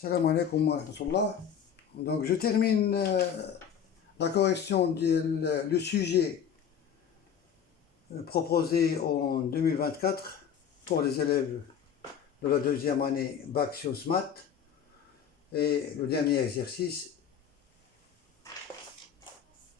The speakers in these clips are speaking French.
Salam alaikum wa rahmatullah. Donc je termine la correction du sujet proposé en 2024 pour les élèves de la deuxième année Bac Sciences Maths. Et le dernier exercice,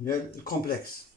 le complexe.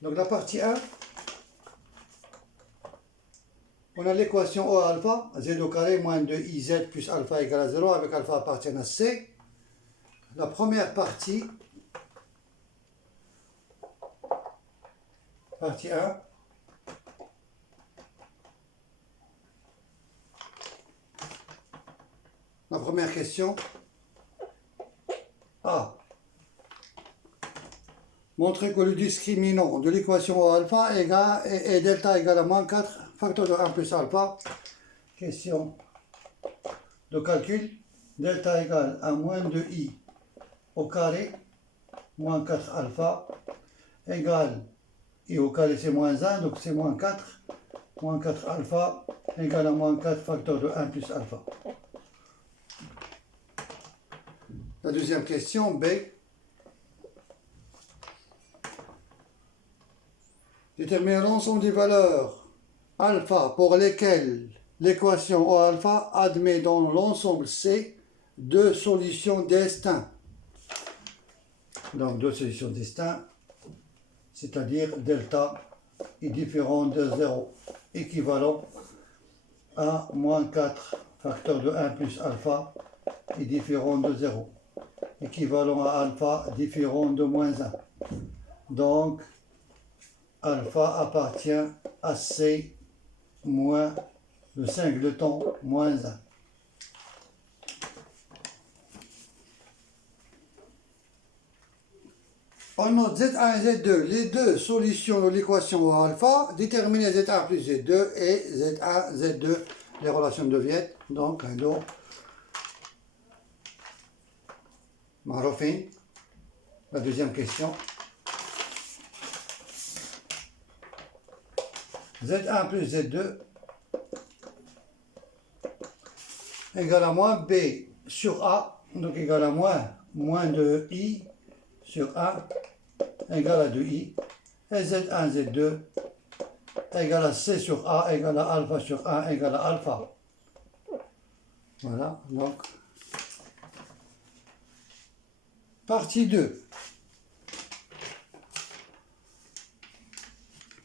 Donc la partie 1, on a l'équation O alpha, z au carré moins 2iz plus alpha égale à 0 avec alpha appartient à C. La première partie, partie 1, la première question, A. Montrer que le discriminant de l'équation O alpha est delta égale à moins 4 facteur de 1 plus alpha. Question de calcul. Delta égale à moins 2i au carré moins 4 alpha égale i au carré c'est moins 1 donc c'est moins 4 alpha égale à moins 4 facteur de 1 plus alpha. La deuxième question, B. Déterminer l'ensemble des valeurs alpha pour lesquelles l'équation O alpha admet dans l'ensemble C deux solutions d'estin. Donc deux solutions d'estin, c'est-à-dire delta est différent de 0, équivalent à moins 4 facteur de 1 plus alpha est différent de 0, équivalent à alpha différent de moins 1. Donc alpha appartient à C moins le singleton moins 1. On note Z1 et Z2, les deux solutions de l'équation O alpha, déterminer Z1 plus Z2 et Z1, Z2, les relations deviennent donc alors معروفين. La deuxième question. Z1 plus Z2 égale à moins B sur A, donc égale à moins de I sur A égale à 2I, et Z1, Z2 égale à C sur A égale à alpha sur 1 égale à alpha. Voilà, donc partie 2.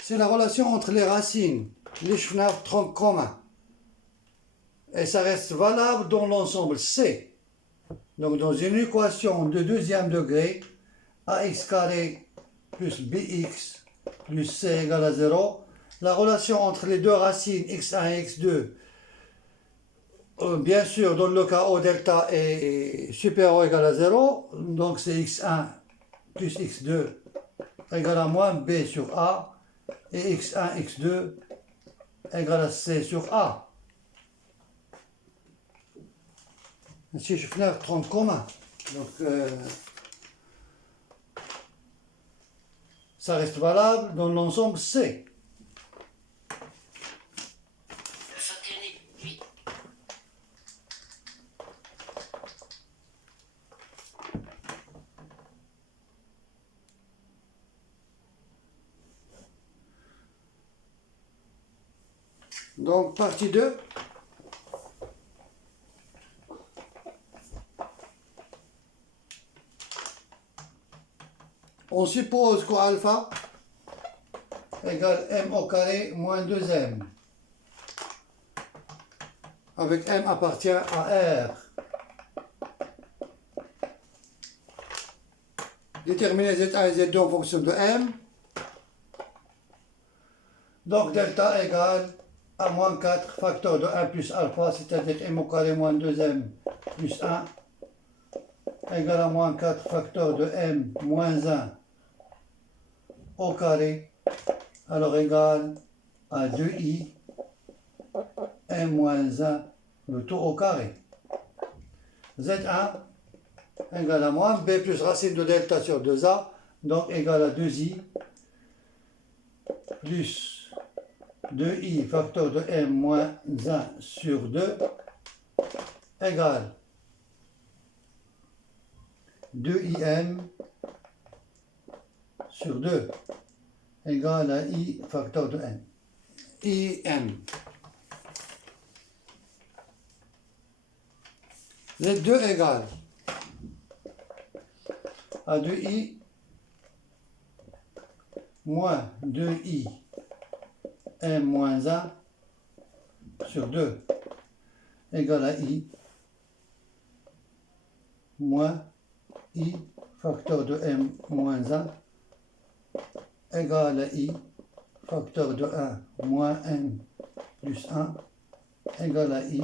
C'est la relation entre les racines, les tronc commun. Et ça reste valable dans l'ensemble C. Donc dans une équation de deuxième degré, ax carré plus bx plus c égale à 0, la relation entre les deux racines x1 et x2, bien sûr dans le cas O delta est supérieur ou égal à 0, donc c'est x1 plus x2 égale à moins b sur a, et x1, x2 égale à c sur a. Ici, je fais un tronc commun. Donc, ça reste valable dans l'ensemble C. Donc, partie 2. On suppose qu'alpha égale m au carré moins 2m, avec m appartient à R. Déterminer Z1 et Z2 en fonction de m. Donc delta égale à moins 4 facteur de 1 plus alpha, c'est-à-dire m au carré moins 2m plus 1, égale à moins 4 facteur de m moins 1 au carré, alors égal à 2i m moins 1, le tout au carré. Z1 égale à moins b plus racine de delta sur 2a, donc égal à 2i plus de i facteur de m moins 1 sur 2 égale 2im sur 2 égale à i facteur de n. im. Z2 égale à 2i moins 2i m moins 1 sur 2 égale à i moins i facteur de m moins 1 égale à i facteur de 1 moins m plus 1 égale à i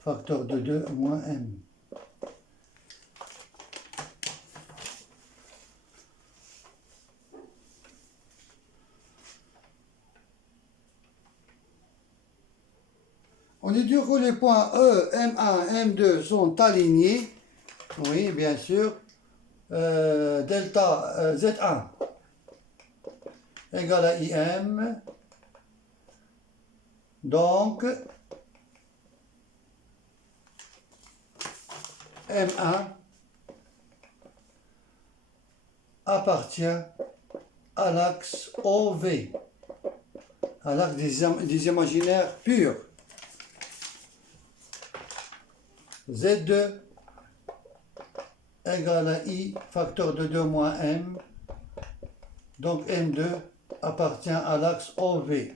facteur de 2 moins m. On est dit que les points E, M1, M2 sont alignés. Oui, bien sûr. Delta Z1 égale à IM. Donc, M1 appartient à l'axe OV, à l'axe des imaginaires purs. Z2 égale à I facteur de 2 moins M. Donc M2 appartient à l'axe OV.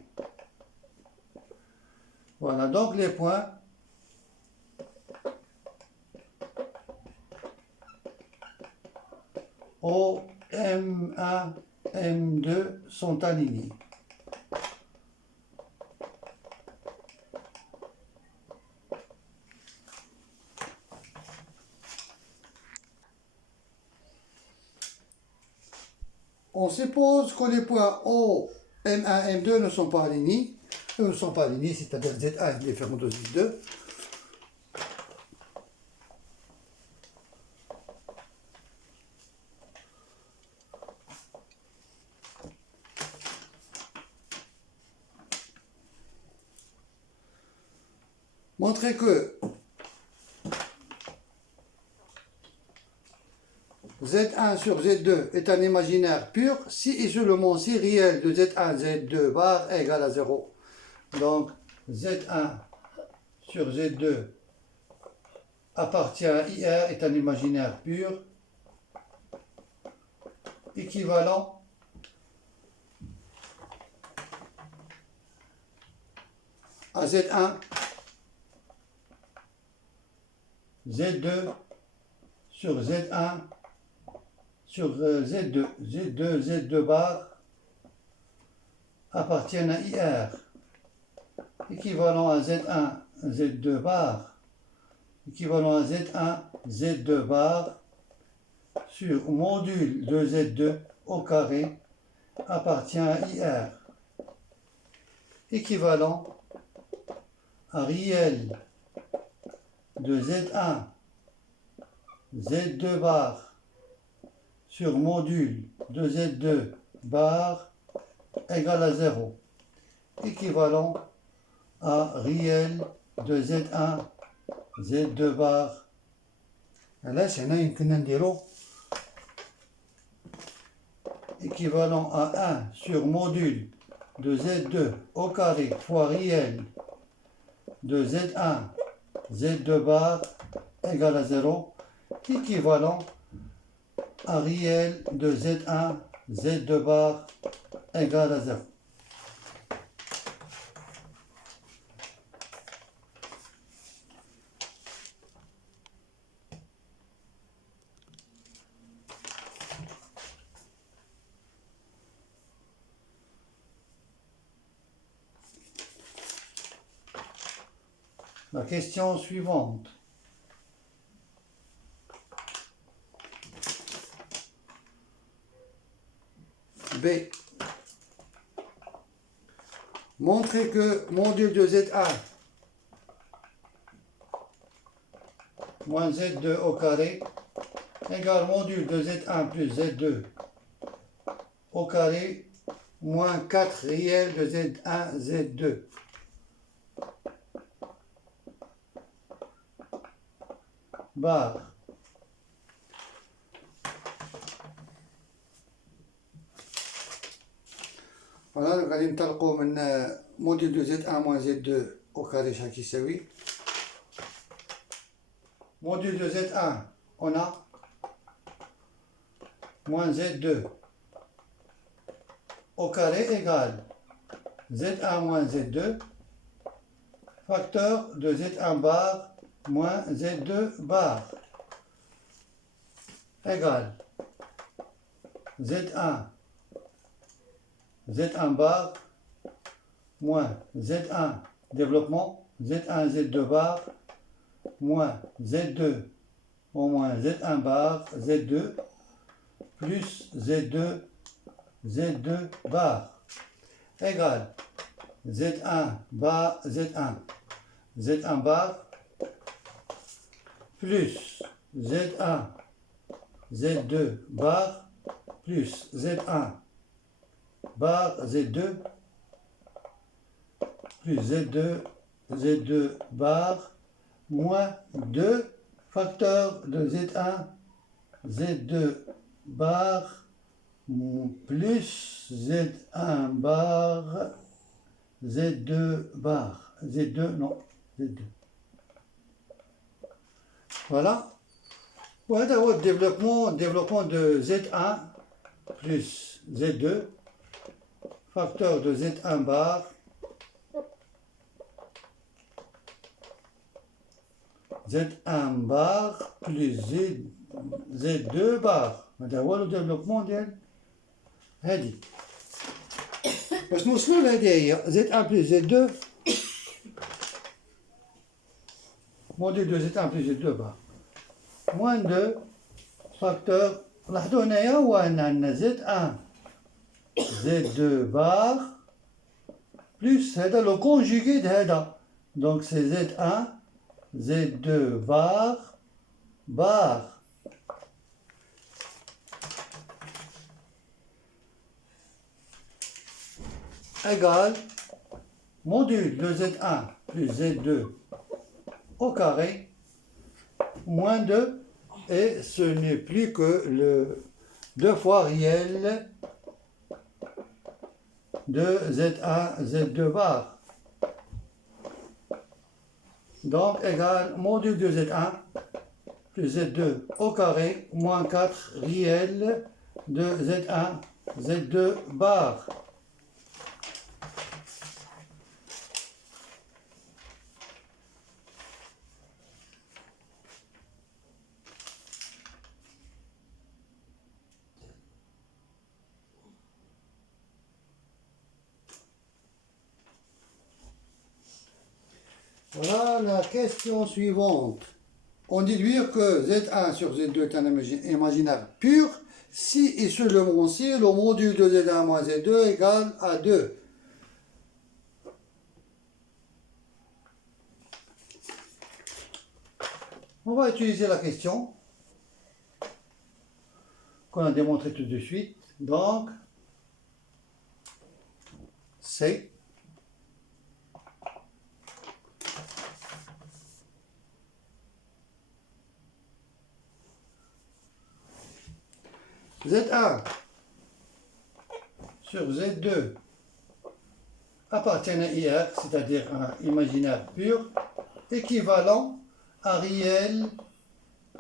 Voilà, donc les points O, M1, M2 sont alignés. On suppose que les points O, M1, M2 ne sont pas alignés. Ils ne sont pas alignés, c'est-à-dire Z1 est différent de Z2. Montrer que Z1 sur Z2 est un imaginaire pur si et seulement si réel de Z1, Z2 bar égale à 0. Donc Z1 sur Z2 appartient à IR est un imaginaire pur équivalent à Z1, Z2 sur Z1 sur Z2. Z2, Z2 bar appartiennent à IR, équivalent à Z1, Z2 bar, équivalent à Z1, Z2 bar, sur module de Z2 au carré, appartient à IR, équivalent à réel de Z1, Z2 bar, sur module de Z2 bar égale à 0, équivalent à réel de Z1 Z2 bar. علاش هنا يمكننا نديرو équivalent à 1 sur module de Z2 au carré fois réel de Z1 Z2 bar égale à 0, équivalent à réel de Z1 Z2 bar égale à 0. La question suivante. B. Montrez que module de Z1 moins Z2 au carré égale module de Z1 plus Z2 au carré moins 4 réel de Z1, Z2. Barre. Voilà, donc غادي ننطلقوا من موديل دو Z1 moins Z2 au carré شحال كيساوي. Module de Z1, on a moins Z2 au carré égale Z1 moins Z2 facteur de Z1 bar moins Z2 bar égale Z1 bar moins Z1 développement Z1 Z2 bar moins Z2 au moins Z1 bar Z2 plus Z2 bar égale Z1 bar Z1 bar plus Z1 Z2 bar plus Z1 bar Z2 plus Z2 bar moins 2 facteur de Z1 Z2 bar plus Z1 bar Z2 bar Z2 non Z2. Voilà. Voilà le développement de Z1 plus Z2 facteur de Z1 bar Z1 bar plus Z2 bar. هذا هو لو ديفلوبمون ديال هادي. باش نوصلوا لهادي هي Z1 plus Z2 موديل دو Z1 plus Z2 bar moins 2 فاكتور. لاحظوا هنايا هو ان عندنا Z1 Z2 bar plus هذا لو كونجوغي د هذا دونك سي Z1 Z2 bar égale module de Z1 plus Z2 au carré moins 2 et ce n'est plus que le 2 fois réel de Z1 Z2 bar. Donc égale module de Z1 plus Z2 au carré moins 4 réel de Z1 Z2 bar. Voilà la question suivante. On déduit que Z1 sur Z2 est un imaginaire pur si et seulement si le module de Z1 moins Z2 égale à 2. On va utiliser la question qu'on a démontrée tout de suite. Donc, c'est Z1 sur Z2 appartiennent à IR, c'est-à-dire un imaginaire pur, équivalent à réel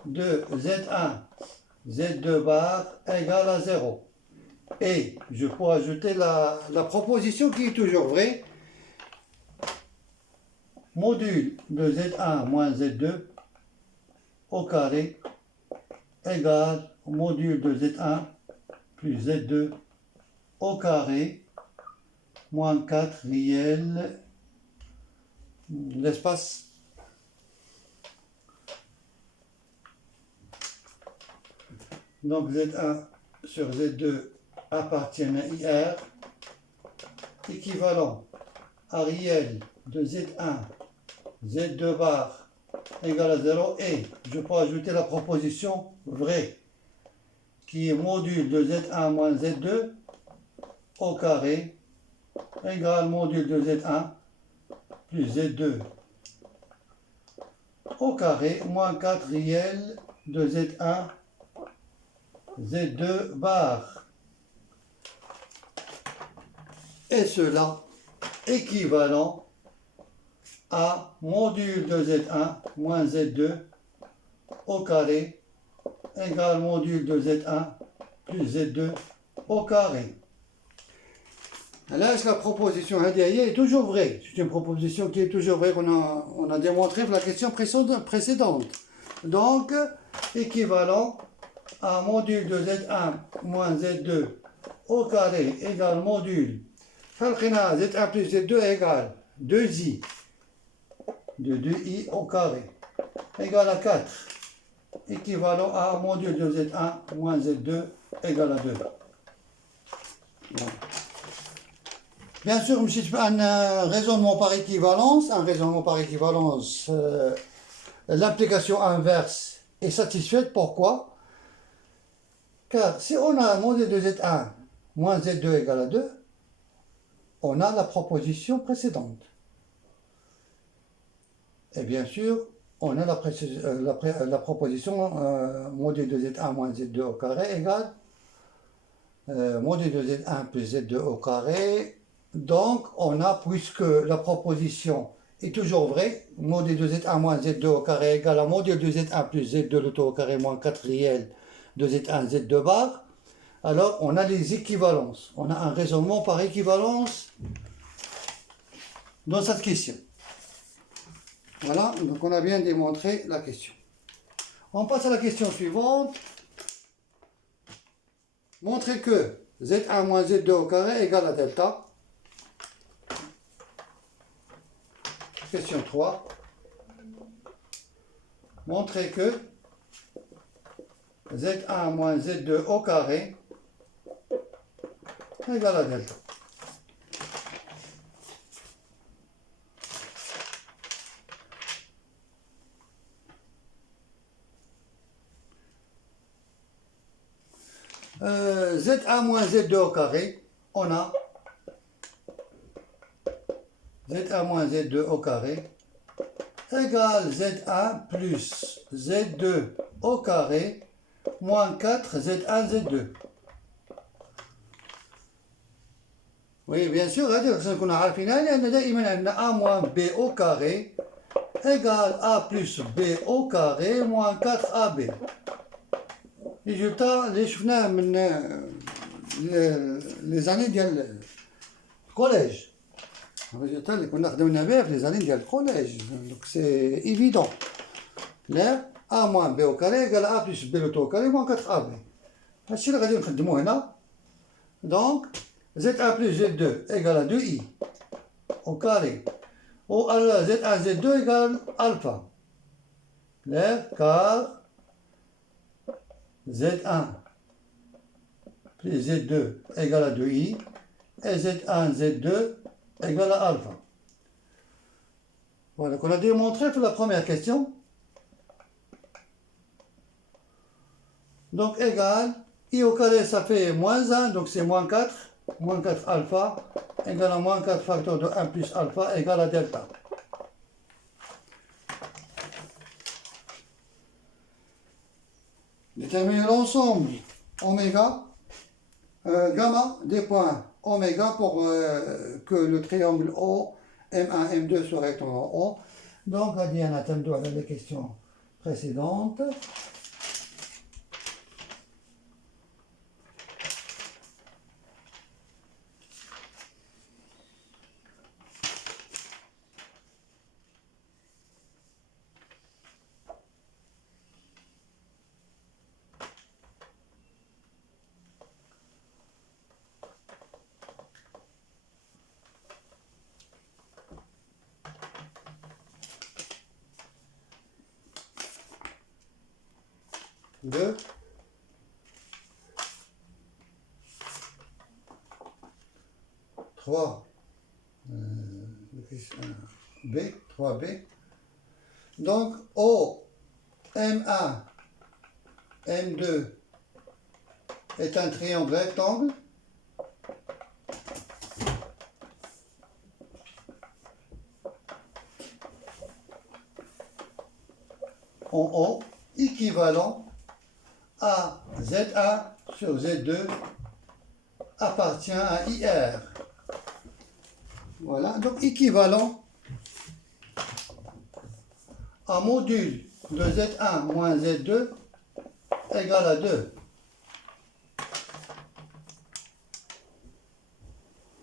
de Z1, Z2 bar égale à 0. Et je peux ajouter la proposition qui est toujours vraie. Module de Z1 moins Z2 au carré égale module de Z1 plus Z2 au carré moins 4 réel l'espace. Donc Z1 sur Z2 appartiennent à IR, équivalent à réel de Z1, Z2 bar égale à 0 et je peux ajouter la proposition vraie qui est module de Z1 moins Z2 au carré égale module de Z1 plus Z2 au carré moins 4 réel de Z1 Z2 bar. Et cela équivalent à module de Z1 moins Z2 au carré égale module de Z1 plus Z2 au carré. Là, la proposition est toujours vraie. C'est une proposition qui est toujours vraie. On a démontré la question précédente. Donc, équivalent à module de Z1 moins Z2 au carré égale module. Z1 plus Z2 égale 2i de 2i au carré égale à 4. Équivalent à module de Z1 moins Z2 égale à 2. Voilà. Bien sûr, un raisonnement par équivalence, l'application inverse est satisfaite. Pourquoi? Car si on a un module de Z1 moins Z2 égale à 2, on a la proposition précédente. Et bien sûr, on a la proposition module de Z1 moins Z2 au carré égale module de Z1 plus Z2 au carré. Donc, on a, puisque la proposition est toujours vraie, module de Z1 moins Z2 au carré égale à module de Z1 plus Z2 le tout au carré moins 4 réel de Z1 Z2 bar. Alors, on a les équivalences. On a un raisonnement par équivalence dans cette question. Voilà, donc on a bien démontré la question. On passe à la question suivante. Montrer que Z1 moins Z2 au carré égale à delta. Question 3. Montrer que Z1 moins Z2 au carré égale à delta. Z1 moins Z2 au carré, on a Z1 moins Z2 au carré égale Z1 plus Z2 au carré moins 4 Z1 Z2. Oui, bien sûr, qu'on a عارفين أن دائما أن A moins B au carré égale A plus B au carré moins 4AB. Résultat, اللي شفناه من les années ديال الكوليج. Résultat اللي كنا خدمنا بها في les années ديال الكوليج. Donc c'est évident. Là, A moins B au carré égale A plus B le tout au carré moins 4AB. هادشي اللي غادي نخدمو هنا. Donc, Z1 plus Z2 égale à 2i au carré. Ou alors Z1 Z2 égale alpha. Clair, car Z1 plus Z2 égale à 2i et Z1 Z2 égale à alpha. Voilà qu'on a démontré pour la première question. Donc égal, i au carré ça fait moins 1, donc c'est moins 4. Moins 4 alpha égale à moins 4 facteur de 1 plus alpha égale à delta. Déterminer l'ensemble oméga, gamma des points oméga pour que le triangle O, M1, M2 soit rectangle en O. Donc, on a attendu à les questions précédentes. Deux. Trois. B, 3B. Donc, O, M1, M2 est un triangle rectangle. en haut équivalent à Z1 sur Z2 appartient à IR. Voilà, donc équivalent à module de Z1 moins Z2 égale à 2.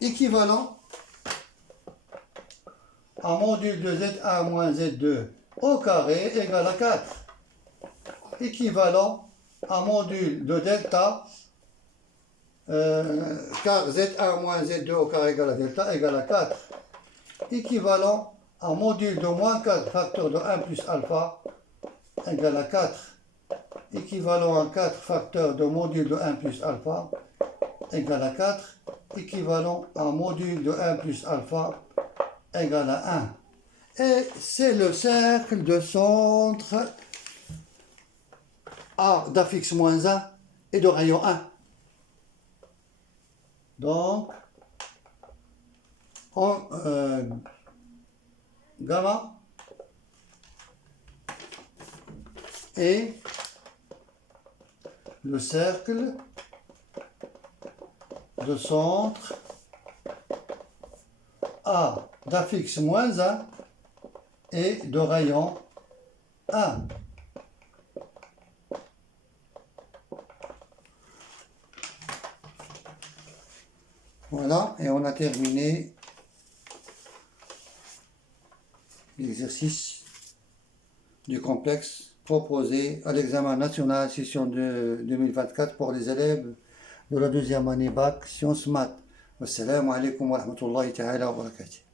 Équivalent à module de Z1 moins Z2 au carré égale à 4. Équivalent à module de delta, car Z1 moins Z2 au carré égale à delta égale à 4. Équivalent à module de moins 4 facteur de 1 plus alpha égale à 4. Équivalent à 4 facteur de module de 1 plus alpha égale à 4. Équivalent à module de 1 plus alpha égale à 1. Et c'est le cercle de centre A d'affixe moins 1 et de rayon 1. Donc, gamma est le cercle de centre A d'affixe moins 1 et de rayon 1. Voilà, et on a terminé l'exercice du complexe proposé à l'examen national session de 2024 pour les élèves de la deuxième année bac sciences maths. Wassalamu alaikum wa rahmatullahi ta'ala wa barakatuh.